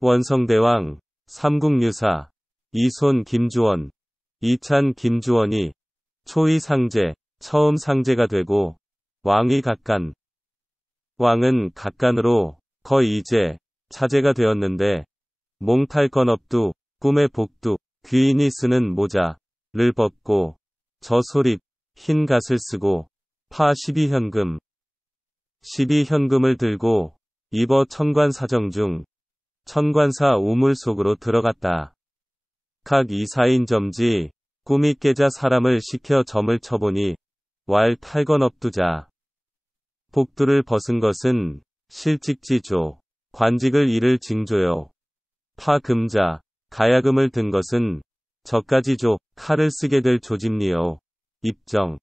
원성대왕, 삼국유사, 이손 김주원, 이찬 김주원이 초위 상제, 처음 상제가 되고 왕위 각간. 왕은 각간으로 거이제, 차제가 되었는데 몽탈 건 업두, 꿈의 복두, 귀인이 쓰는 모자를 벗고 저소립, 흰 갓을 쓰고 파 12현금, 12현금을 들고 입어 천관사정 중 천관사 우물 속으로 들어갔다. 각 이사인 점지, 꿈이 깨자 사람을 시켜 점을 쳐보니 왈 탈건 업두자. 복두를 벗은 것은 실직지조, 관직을 잃을 징조요. 파금자, 가야금을 든 것은 저까지조, 칼을 쓰게 될 조짐리요. 입정.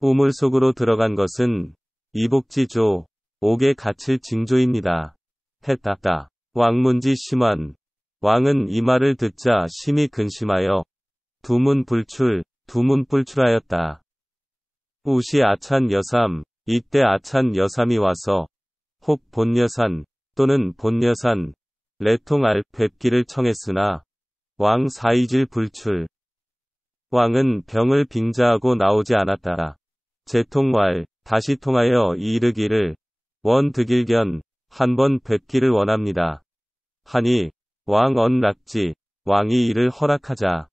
우물 속으로 들어간 것은 이복지조, 옥에 갇힐 징조입니다. 했다. 왕문지 심환. 왕은 이 말을 듣자 심히 근심하여 두문불출하였다. 우시 아찬 여삼. 이때 아찬 여삼이 와서 혹 본여산 또는 본여산 레통알 뵙기를 청했으나 왕 사이질 불출. 왕은 병을 빙자하고 나오지 않았다. 제통왈 다시 통하여 이르기를 원득일견 한번 뵙기를 원합니다. 하니 왕 언락지 왕이 이를 허락하자.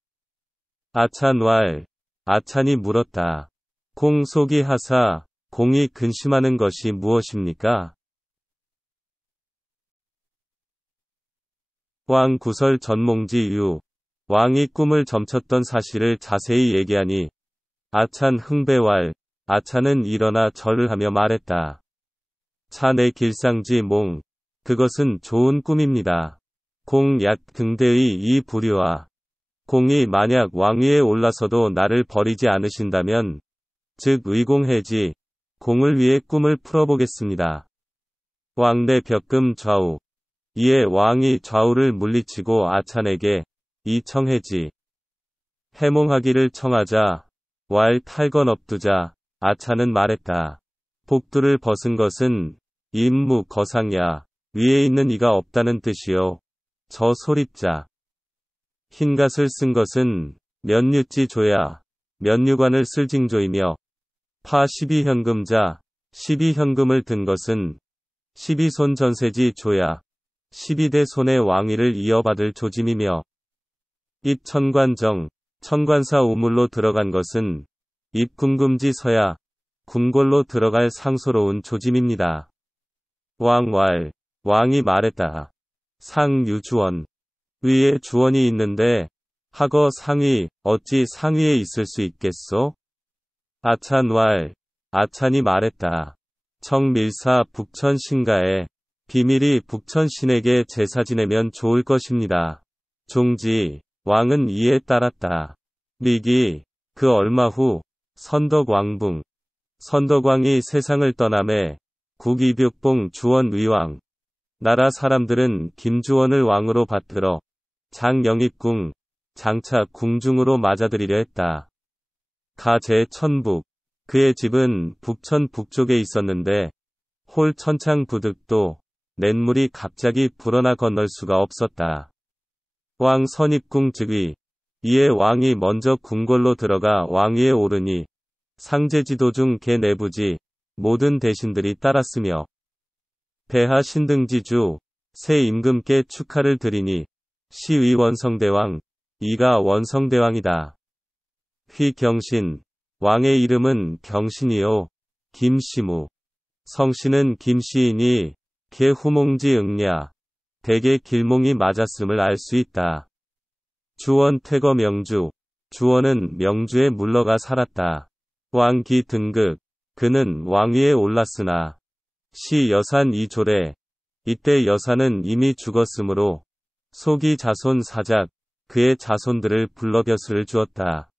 아찬왈 아찬이 물었다. 공 속이 하사 공이 근심하는 것이 무엇입니까? 왕 구설 전몽지 유. 왕이 꿈을 점쳤던 사실을 자세히 얘기하니 아찬 흥배왈. 아찬은 일어나 절을 하며 말했다. 차내 길상지 몽. 그것은 좋은 꿈입니다. 공 약 등대의 이 부류와 공이 만약 왕위에 올라서도 나를 버리지 않으신다면 즉 의공해지 공을 위해 꿈을 풀어보겠습니다. 왕내 벽금 좌우. 이에 왕이 좌우를 물리치고 아찬에게 이 청해지 해몽하기를 청하자 왈 탈건 업두자. 아찬은 말했다. 복두를 벗은 것은 임무 거상야. 위에 있는 이가 없다는 뜻이요. 저 소립자. 흰갓을 쓴 것은 면류지 조야. 면류관을 쓸 징조이며 파 12현금자. 12현금을 든 것은 12손 전세지 조야. 12대 손의 왕위를 이어받을 조짐이며 입천관정. 천관사 우물로 들어간 것은 입궁금지 서야. 궁궐로 들어갈 상소로운 조짐입니다. 왕왈. 왕이 말했다. 상유주원. 위에 주원이 있는데 하거 상위 어찌 상위에 있을 수 있겠소? 아찬왈. 아찬이 말했다. 청밀사 북천 신가에 비밀이 북천 신에게 제사 지내면 좋을 것입니다. 종지. 왕은 이에 따랐다. 미기. 그 얼마 후 선덕왕붕. 선덕왕이 세상을 떠남에 국이벽봉 주원 의왕. 나라 사람들은 김주원을 왕으로 받들어 장영입궁, 장차 궁중으로 맞아들이려 했다. 가제 천북. 그의 집은 북천 북쪽에 있었는데 홀 천창 부득도 냇물이 갑자기 불어나 건널 수가 없었다. 왕 선입궁 즉위. 이에 왕이 먼저 궁궐로 들어가 왕위에 오르니 상제지도 중 개 내부지 모든 대신들이 따랐으며 배하 신등지주 새 임금께 축하를 드리니 시위 원성대왕. 이가 원성대왕이다. 휘경신. 왕의 이름은 경신이요. 김시무. 성씨는 김시이니 개 후몽지 응야. 대개 길몽이 맞았음을 알 수 있다. 주원 퇴거 명주. 주원은 명주에 물러가 살았다. 왕기 등극. 그는 왕위에 올랐으나 시 여산 이조래. 이때 여산은 이미 죽었으므로 소기 자손 사작. 그의 자손들을 불러 벼슬을 주었다.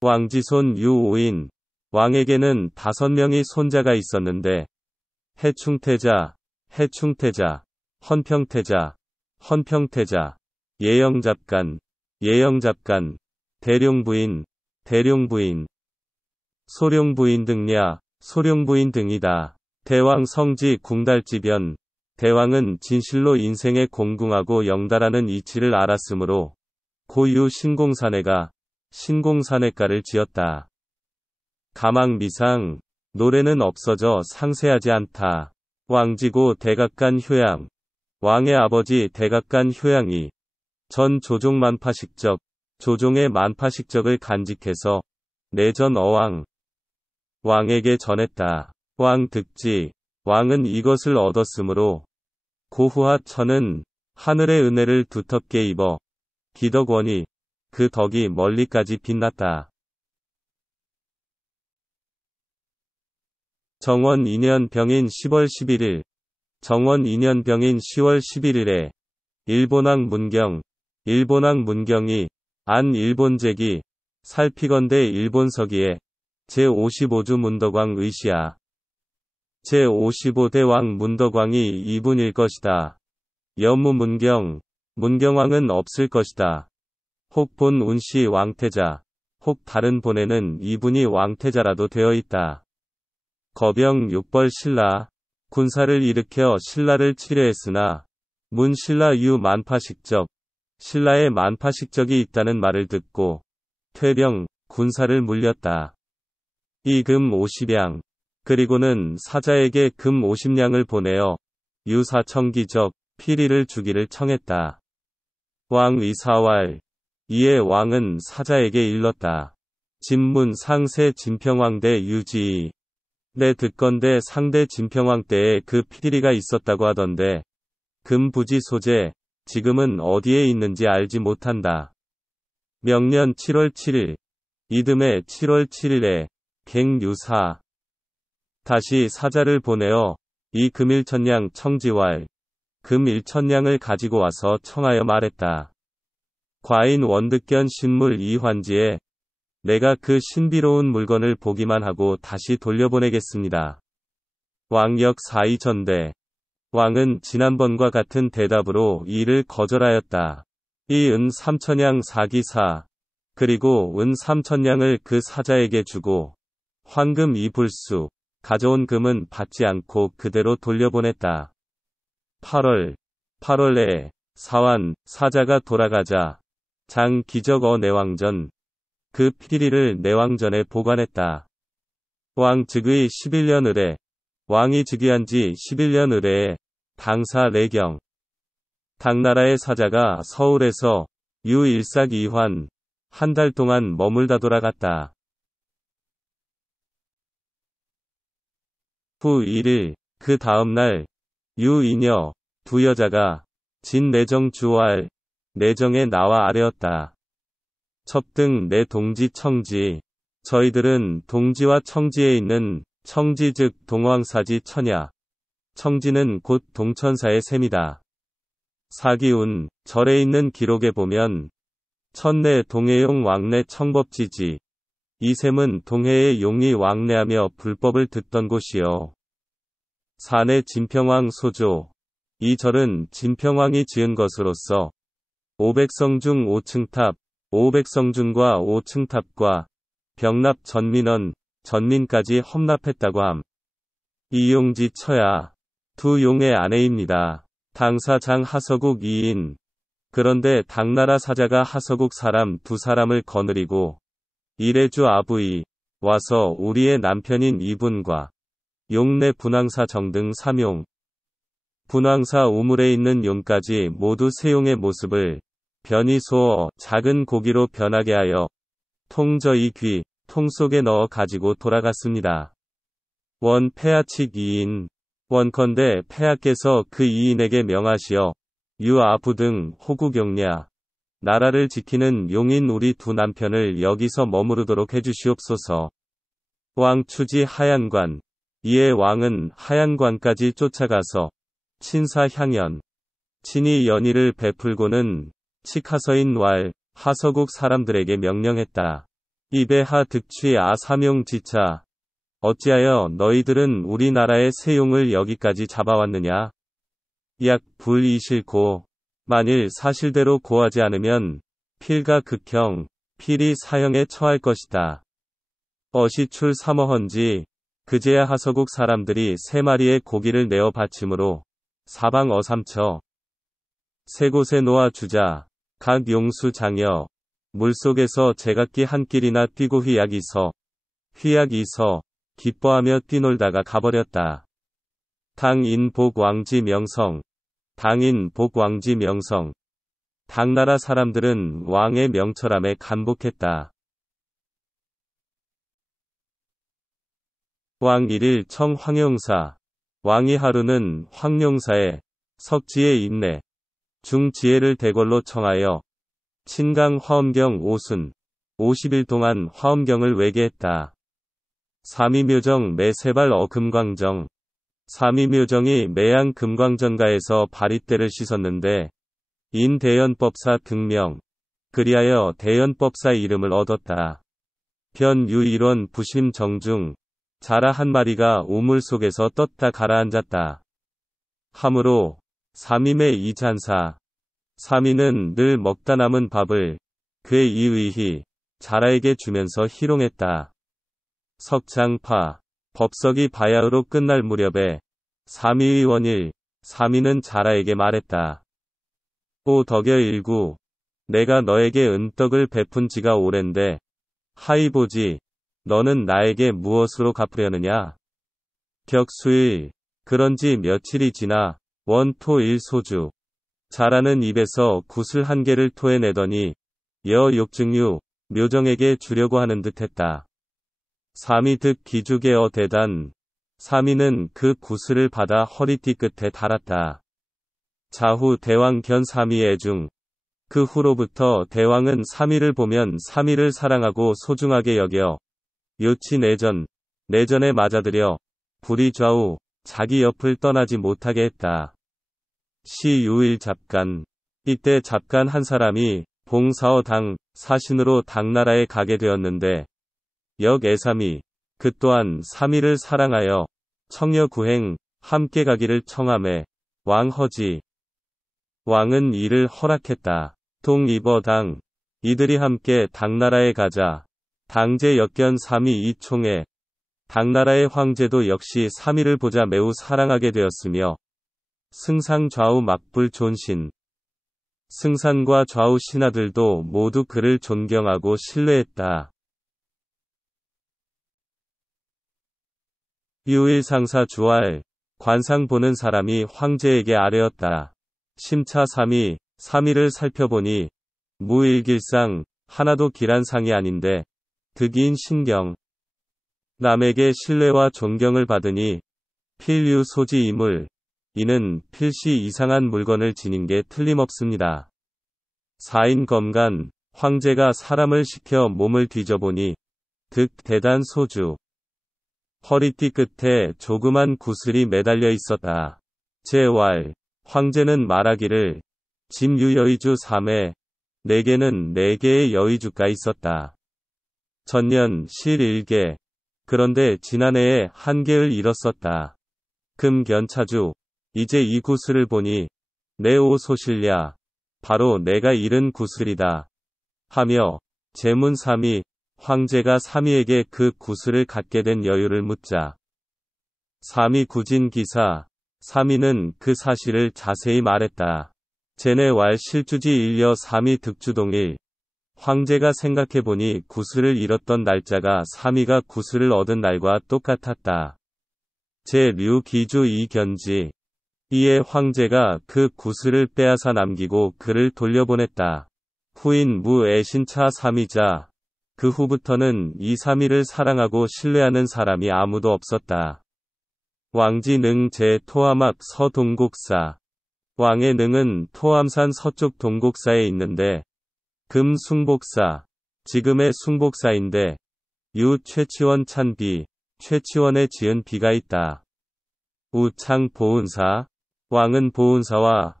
왕지손 유오인. 왕에게는 5명의 손자가 있었는데 해충태자, 해충태자, 헌평태자, 헌평태자, 예영잡간, 예영잡간, 대룡부인, 대룡부인, 소룡부인 등야, 소룡부인 등이다. 대왕 성지 궁달지변. 대왕은 진실로 인생에 공궁하고 영달하는 이치를 알았으므로 고유 신공사내가 신공사내가를 지었다. 가망미상. 노래는 없어져 상세하지 않다. 왕지고 대각간 효양. 왕의 아버지 대각간 효양이 전 조종 만파식적, 조종의 만파식적을 간직해서 내전 어왕 왕에게 전했다. 왕 득지. 왕은 이것을 얻었으므로 고후하 천은 하늘의 은혜를 두텁게 입어 기덕원이 그 덕이 멀리까지 빛났다. 정원 2년 병인 10월 11일. 정원 2년 병인 10월 11일에 일본왕 문경. 일본왕 문경이 안 일본제기 살피건대 일본서기에 제55주 문덕왕 의시야. 제55대 왕 문덕왕이 이분일 것이다. 여무 문경. 문경왕은 없을 것이다. 혹 본 운시 왕태자. 혹 다른 본에는 이분이 왕태자라도 되어 있다. 거병 6벌 신라. 군사를 일으켜 신라를 치려했으나 문신라 유 만파식적. 신라의 만파식적이 있다는 말을 듣고 퇴병, 군사를 물렸다. 이 금 50양. 그리고는 사자에게 금 50냥을 보내어 유사청기적 피리를 주기를 청했다. 왕의 4왈. 이에 왕은 사자에게 일렀다. 진문 상세 진평왕 대 유지이. 내 듣건대 상대 진평왕 때에 그 피리가 있었다고 하던데 금부지 소재, 지금은 어디에 있는지 알지 못한다. 명년 7월 7일. 이듬해 7월 7일에 갱유사. 다시 사자를 보내어 이 금 1천냥 청지왈. 금 1천냥을 가지고 와서 청하여 말했다. 과인 원득견 신물 이환지에 내가 그 신비로운 물건을 보기만 하고 다시 돌려보내겠습니다. 왕역 4이 전대. 왕은 지난번과 같은 대답으로 이를 거절하였다. 이 은 3천냥 사기사. 그리고 은 3천냥을 그 사자에게 주고 황금 2불수. 가져온 금은 받지 않고 그대로 돌려보냈다. 8월에 사완 사자가 돌아가자 장 기적어 내왕전. 그 피리를 내왕전에 보관했다. 왕 즉위 11년 을에. 왕이 즉위한 지 11년 을에 당사 내경. 당나라의 사자가 서울에서 유 일삭이환 한 달 동안 머물다 돌아갔다. 후 1일. 그 다음날 유 이녀 두 여자가 진 내정 주왈 내정에 나와 아뢰었다. 첩등 내 동지 청지. 저희들은 동지와 청지에 있는 청지 즉 동왕사지 처냐. 청지는 곧 동천사의 셈이다. 사기운 절에 있는 기록에 보면 천내 동해용 왕래 청법지지. 이 셈은 동해의 용이 왕래하며 불법을 듣던 곳이요. 사내 진평왕 소조. 이 절은 진평왕이 지은 것으로서 500성 중 5층탑, 500성중과 5층탑과 병납 전민원, 전민까지 험납했다고 함. 이용지 처야. 두 용의 아내입니다. 당사장 하서국 2인. 그런데 당나라 사자가 하서국 사람 두 사람을 거느리고 이래주 아부이 와서 우리의 남편인 이분과 용내 분황사 정등 3용. 분황사 우물에 있는 용까지 모두 세용의 모습을 변이 소어 작은 고기로 변하게 하여 통저이 귀, 통 속에 넣어 가지고 돌아갔습니다. 원 폐하칙 2인. 원컨대 폐하께서 그 2인에게 명하시어 유아부 등 호국용랴. 나라를 지키는 용인 우리 두 남편을 여기서 머무르도록 해주시옵소서. 왕 추지 하양관. 이에 왕은 하양관까지 쫓아가서 친사 향연. 친히 연희를 베풀고는 칙하서인 왈, 하서국 사람들에게 명령했다. 이베하 득취 아삼용 지차. 어찌하여 너희들은 우리나라의 세용을 여기까지 잡아왔느냐? 약 불이 싫고 만일 사실대로 고하지 않으면 필가 극형, 필이 사형에 처할 것이다. 어시출 삼어헌지. 그제야 하서국 사람들이 3마리의 고기를 내어 바침으로 사방 어삼쳐 세 곳에 놓아 주자. 각 용수 장여 물속에서 제각기 한 길이나 뛰고 휘약이서 기뻐하며 뛰놀다가 가버렸다. 당인 복왕지 명성. 당인 복왕지 명성. 당나라 사람들은 왕의 명철함에 간복했다. 왕 1일 청 황용사. 왕이 하루는 황용사의 석지에 인내 중지혜를 대궐로 청하여 친강 화엄경 오순 50일 동안 화엄경을 외계했다. 삼위묘정 매세발 금광정. 삼위묘정이 매양 금광전가에서 바리떼를 씻었는데 인 대연법사 등명. 그리하여 대연법사 이름을 얻었다. 변유일원 부심 정중. 자라 한 마리가 우물 속에서 떴다 가라앉았다. 하므로 삼임의 이찬사. 삼위는 늘 먹다 남은 밥을 그의 이의희 자라에게 주면서 희롱했다. 석장파. 법석이 바야흐로 끝날 무렵에 삼위의 원일 삼위는 자라에게 말했다. 오 덕여 일구. 내가 너에게 은떡을 베푼 지가 오랜데 하이 보지. 너는 나에게 무엇으로 갚으려느냐? 격수일. 그런지 며칠이 지나 원토일 소주. 자라는 입에서 구슬 한 개를 토해내더니 여욕증유 묘정에게 주려고 하는 듯했다. 삼위 득 기죽에어 대단. 삼위는 그 구슬을 받아 허리띠 끝에 달았다. 자후 대왕 견 삼위 애중. 그 후로부터 대왕은 삼위를 보면 삼위를 사랑하고 소중하게 여겨 요치 내전에 맞아들여 불이 좌우 자기 옆을 떠나지 못하게 했다. 시 유일 잡간. 이때 잡간 한 사람이 봉사어 당 사신으로 당나라에 가게 되었는데 역애삼위 그 또한 삼위를 사랑하여 청여 구행 함께 가기를 청하매 왕허지. 왕은 이를 허락했다. 동이버 당. 이들이 함께 당나라에 가자. 당제 역견 삼위 이 총에 당나라의 황제도 역시 삼위를 보자 매우 사랑하게 되었으며 승상 좌우 막불 존신. 승산과 좌우 신하들도 모두 그를 존경하고 신뢰했다. 유일 상사 주알. 관상 보는 사람이 황제에게 아뢰었다. 심차 삼위를 살펴보니 무일길상 하나도 길한 상이 아닌데 득인 신경. 남에게 신뢰와 존경을 받으니 필유 소지 이물. 이는 필시 이상한 물건을 지닌 게 틀림없습니다. 4인 검간. 황제가 사람을 시켜 몸을 뒤져보니 득 대단 소주. 허리띠 끝에 조그만 구슬이 매달려 있었다. 제왈. 황제는 말하기를 짐유 여의주 3회. 내게는 4개의 여의주가 있었다. 전년 실 1개. 그런데 지난해에 1개를 잃었었다. 금견차주. 이제 이 구슬을 보니 내 오 소실랴. 바로 내가 잃은 구슬이다. 하며 제문 삼위. 황제가 삼위에게 그 구슬을 갖게 된 여유를 묻자 삼위 구진 기사. 삼위는 그 사실을 자세히 말했다. 제네왈 실주지 일여 삼위 득주동일. 황제가 생각해보니 구슬을 잃었던 날짜가 삼위가 구슬을 얻은 날과 똑같았다. 제 류 기주 이견지. 이에 황제가 그 구슬을 빼앗아 남기고 그를 돌려보냈다. 후인 무애신차 삼위자. 그 후부터는 이 삼위를 사랑하고 신뢰하는 사람이 아무도 없었다. 왕지 능 제 토암악 서동곡사. 왕의 능은 토암산 서쪽 동곡사에 있는데 금 숭복사. 지금의 숭복사인데 유 최치원 찬비. 최치원에 지은 비가 있다. 우창 보은사. 왕은 보은사와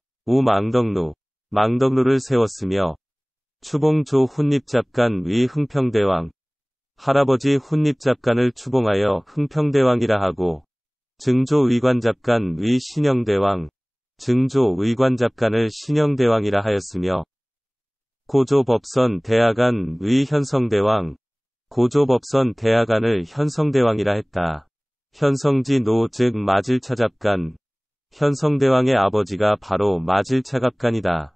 망덕루를 세웠으며 추봉조 훈립잡간 위 흥평대왕. 할아버지 훈립잡간을 추봉하여 흥평대왕이라 하고 증조 의관잡간 위 신영대왕. 증조 의관잡간을 신영대왕이라 하였으며 고조법선 대하간 위 현성대왕. 고조법선 대하간을 현성대왕이라 했다. 현성지 노 즉 마질차잡간. 현성대왕의 아버지가 바로 마질차갑간이다.